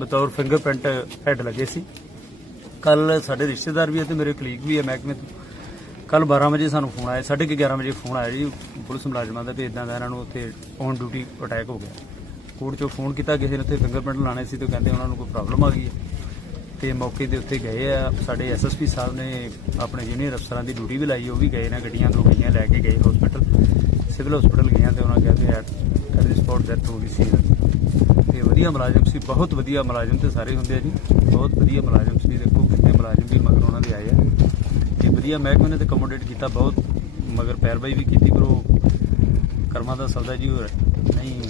ਬਤੌਰ fingerprint head ਲੱਗੇ ਸੀ। ਕੱਲ ਸਾਡੇ ਰਿਸ਼ਤੇਦਾਰ ਵੀ ਹੈ ਤੇ ਮੇਰੇ ਕਲੀਗ ਵੀ ਹੈ ਮਹਿਕਮੇ ਤੋਂ। ਕੱਲ 12 ਵਜੇ ਸਾਨੂੰ ਫੋਨ ਆਇਆ 11:30 ਵਜੇ ਫੋਨ ਆਇਆ ਜੀ, ਪੁਲਿਸ ਮੁਲਾਜ਼ਮਾਂ ਦਾ ਵੀ ਇਦਾਂ ਦਾ ਇਹਨਾਂ ਨੂੰ ਉੱਥੇ ਔਨ ਡਿਊਟੀ ਅਟੈਕ ਹੋ ਗਿਆ। ਕੋਰਟ ਚੋਂ ਫੋਨ ਕੀਤਾ, ਕਿਸੇ ਨੇ ਉੱਥੇ ਫਿੰਗਰਪ੍ਰਿੰਟ ਲਾਣੇ ਸੀ ਤੇ ਕਹਿੰਦੇ ਉਹਨਾਂ ਨੂੰ ਕੋਈ ਪ੍ਰੋਬਲਮ ਆ ਗਈ ਹੈ। ਤੇ ਮੌਕੇ ਦੇ ਉੱਤੇ ਗਏ ਆ, ਸਾਡੇ ਐਸਐਸਪੀ ਸਾਹਿਬ ਨੇ ਆਪਣੇ ਜੂਨੀਅਰ ਅਫਸਰਾਂ ਦੀ ਡਿਊਟੀ ਵੀ ਲਾਈ, ਉਹ ਵੀ ਗਏ ਨੇ, ਗੱਡੀਆਂ ਦੋ ਗੱਡੀਆਂ ਲੈ ਕੇ ਗਏ ਹਸਪੀਟਲ ਸਿਵਲ ਹਸਪੀਟਲ ਗਏ ਆ ਤੇ ਉਹਨਾਂ ਕਹਿੰਦੇ at at the spot death ਹੋ ਗਈ ਸੀ। ਤੇ ਵਧੀਆ ਮੁਲਾਜ਼ਮ ਸੀ, ਬਹੁਤ ਵਧੀਆ ਮੁਲਾਜ਼ਮ ਤੇ ਸਾਰੇ ਹੁੰਦੇ ਆ ਜੀ। ਬਹੁਤ ਵਧੀਆ ਮੁਲਾਜ਼ਮ ਸੀ, ਦੇਖੋ ਕਿੰਨੇ ਮੁਲਾਜ਼ਮ ਵੀ ਮਗਰ ਉਹਨਾਂ ਦੇ ਆਏ ਆ। ਤੇ ਵਧੀਆ ਮਹਿਕਮੇ ਨੇ ਤੇ ਕਮੋਡੇਟ ਕੀਤਾ ਬਹੁਤ, ਮਗਰ ਪੈਰਵਾਈ ਵੀ ਕੀਤੀ, ਪਰ ਉਹ ਕਰਮਾਂ ਦਾ ਸੌਦਾ ਜੀ ਉਹ ਨਹੀਂ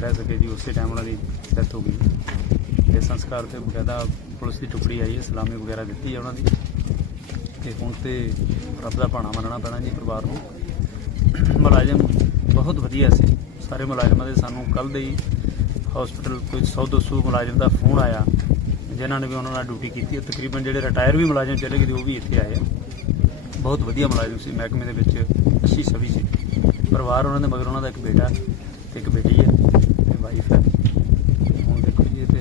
ਰਹਿ ਸਕੇ ਜੀ, ਉਸੇ ਟਾਈਮ ਉਹਨਾਂ ਦੀ ਡੈਥ ਹੋ ਗਈ। ਤੇ ਸੰਸਕਾਰ ਤੇ ਬਕਾਇਦਾ ਪੁਲਿਸ ਦੀ ਟੁਕੜੀ ਆਈ ਹੈ, ਸਲਾਮੀ ਵਗੈਰਾ ਦਿੱਤੀ ਹੈ ਉਹਨਾਂ ਦੀ। ਤੇ ਹੁਣ ਤੇ ਰੱਬ ਦਾ ਭਾਣਾ ਮੰਨਣਾ ਪੈਣਾ ਜੀ ਪਰਿਵਾਰ ਨੂੰ। ਮੁਲਾਜ਼ਮ ਬਹੁਤ ਵਧੀਆ ਸੀ। ਸਾਰੇ ਮੁਲਾਜ਼ਮਾਂ ਦੇ ਸਾਨੂੰ ਕੱਲ ਦੇ ਹੀ ਹਸਪੀਟਲ ਕੋਈ 100 200 ਮੁਲਾਜ਼ਮ ਦਾ ਫੋਨ ਆਇਆ ਜਿਨ੍ਹਾਂ ਨੇ ਵੀ ਉਹਨਾਂ ਨਾਲ ਡਿਊਟੀ ਕੀਤੀ। ਹੈ ਤਕਰੀਬਨ ਜਿਹੜੇ ਰਿਟਾਇਰ ਵੀ ਮੁਲਾਜ਼ਮ ਚਲੇ ਗਏ ਉਹ ਵੀ ਇੱਥੇ ਆਏ ਬਹੁਤ ਵਧੀਆ ਮੁਲਾਜ਼ਮ ਸੀ ਮਹਿਕਮੇ ਦੇ ਵਿੱਚ ਅੱਛੀ ਛਵੀ ਸੀ। ਪਰਿਵਾਰ ਉਹਨਾਂ ਦੇ ਮਗਰ ਉਹਨਾਂ ਦਾ ਇੱਕ ਬੇਟਾ ਤੇ ਇੱਕ ਬੇਟੀ ਹੈ ਤੇ ਵਾਈਫ ਹੈ ਹੁਣ ਦੇਖੋ ਜੀ ਇਹ ਤੇ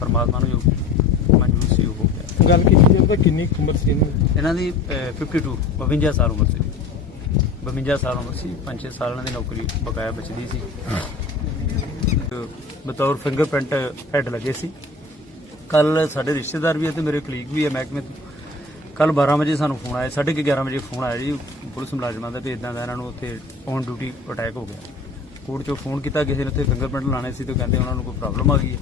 ਪਰਮਾਤਮਾ ਨੂੰ ਜੋ ਮਨਜ਼ੂਰ ਸੀ ਉਹ ਹੋ ਗਿਆ। ਗੱਲ ਕੀਤੀ ਜਾਵੇ ਤਾਂ ਕਿੰਨੀ ਉਮਰ ਸੀ ਇਹਨਾਂ ਦੀ? ਇਹਨਾਂ ਦੀ ਅਹ, 52 52 ਸਾਲ ਉਮਰ ਸੀ। 52 ਸਾਲ ਉਮਰ ਸੀ 5-6 ਸਾਲ ਇਹਨਾਂ ਦੀ ਨੌਕਰੀ ਬਕਾਇਆ ਬਚਦੀ ਸੀ। ਤੇ ਬਤੌਰ ਫਿੰਗਰਪ੍ਰਿੰਟ ਹੈਡ ਲੱਗੇ ਸੀ। ਕੱਲ ਸਾਡੇ ਰਿਸ਼ਤੇਦਾਰ ਵੀ ਹੈ ਤੇ ਮੇਰੇ ਕਲੀਗ ਵੀ ਹੈ ਮਹਿਕਮੇ ਤੋਂ। ਕੱਲ 12 ਵਜੇ ਸਾਨੂੰ ਫੋਨ ਆਇਆ 11:30 ਵਜੇ ਫੋਨ ਆਇਆ ਜੀ, ਪੁਲਿਸ ਮੁਲਾਜ਼ਮਾਂ ਦਾ ਵੀ ਇਦਾਂ ਦਾ ਇਹਨਾਂ ਨੂੰ ਉੱਥੇ ਔਨ ਡਿਊਟੀ ਅਟੈਕ ਹੋ ਗਿਆ। ਕੋਰਟ ਚੋਂ ਫੋਨ ਕੀਤਾ, ਕਿਸੇ ਨੇ ਉੱਥੇ ਫਿੰਗਰਪ੍ਰਿੰਟ ਲਾਣੇ ਸੀ ਤੇ ਕਹਿੰਦੇ ਉਹਨਾਂ ਨੂੰ ਕੋਈ ਪ੍ਰੋਬਲਮ ਆ ਗਈ ਹੈ।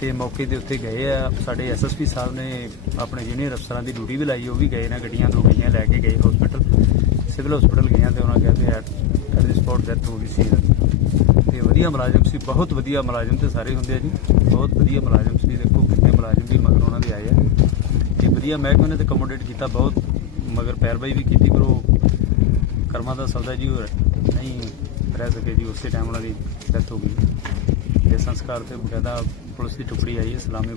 ਤੇ ਮੌਕੇ ਦੇ ਉੱਤੇ ਗਏ ਆ। ਸਾਡੇ ਐਸਐਸਪੀ ਸਾਹਿਬ ਨੇ ਆਪਣੇ ਜੂਨੀਅਰ ਅਫਸਰਾਂ ਦੀ ਡਿਊਟੀ ਵੀ ਲਾਈ, ਉਹ ਵੀ ਗਏ ਨੇ ਗੱਡੀਆਂ, ਦੋ ਗੱਡੀਆਂ ਲੈ ਕੇ ਗਏ ਹਸਪੀਟਲ ਸਿਵਲ ਹਸਪੀਟਲ ਗਏ ਆ ਤੇ ਉਹਨਾਂ ਕਹਿੰਦੇ at at the spot death ਹੋ ਗਈ ਸੀ। ਤੇ ਵਧੀਆ ਮੁਲਾਜ਼ਮ ਸੀ, ਬਹੁਤ ਵਧੀਆ ਮੁਲਾਜ਼ਮ ਤੇ ਸਾਰੇ ਹੁੰਦੇ ਆ ਜੀ। ਬਹੁਤ ਵਧੀਆ ਮੁਲਾਜ਼ਮ ਸੀ, ਦੇਖੋ ਕਿੰਨੇ ਮੁਲਾਜ਼ਮ ਵੀ ਮਗਰ ਉਹਨਾਂ ਦੇ ਆਏ ਆ। ਤੇ ਵਧੀਆ ਮਹਿਕਮੇ ਨੇ ਤੇ ਕਮੋਡੇਟ ਕੀਤਾ ਬਹੁਤ, ਮਗਰ ਪੈਰਵਾਈ ਵੀ ਕੀਤੀ, ਪਰ ਉਹ ਕਰਮਾਂ ਦਾ ਸੌਦਾ ਜੀ ਹੋਰ ਨਹੀਂ ਰਹਿ ਸਕੇ ਜੀ, ਉਸੇ ਟਾਈਮ ਉਹਨਾਂ ਦੀ ਡੈਥ ਹੋ ਗਈ। ਤੇ ਸੰਸਕਾਰ ਤੇ ਬਕਾਇਦਾ ਪੁਲਿਸ ਦੀ ਟੁਕੜੀ ਆਈ ਹੈ, ਸਲਾਮੀ